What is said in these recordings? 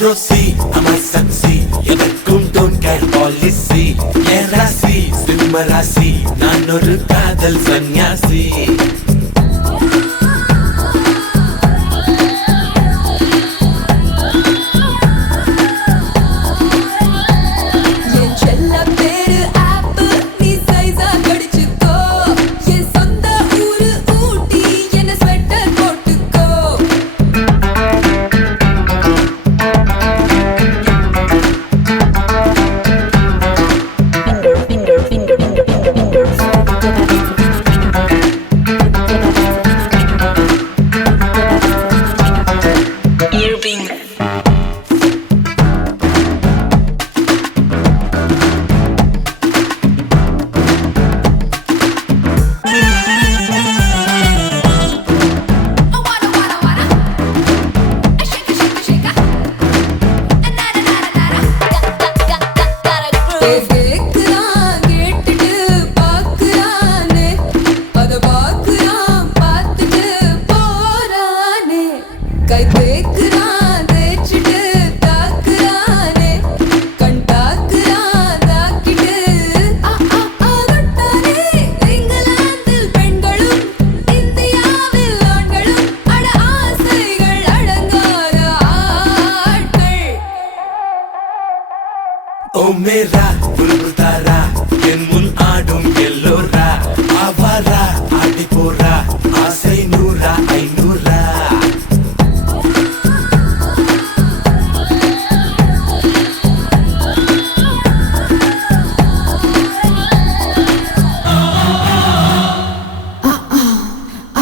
Rosie, I'm a sexy. எதற்கும் don't care policy. என் ராசி சிம்ம ராசி, நான் ஒரு காதல் சன்னியாசி. ஓ மேரா புல்புல் தாரா என் முன் ஆடும் எல்லோரா ஆவாரா ஆடி போரா ஆசை நூறா ஐநூறா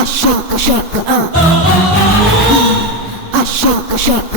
shake shake shake shake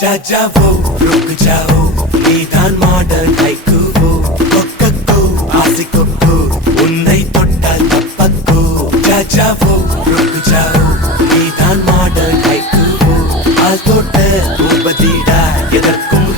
जा जाओ रुक जाओ नीदान मॉडर्न हाइकू वो कोक्को आसिको को उन्नई தொட்டால் தப்பக்கோ जा जाओ रुक जाओ नीदान मॉडर्न हाइकू वो आल तोட்ட பூபதிடா எதற்கும்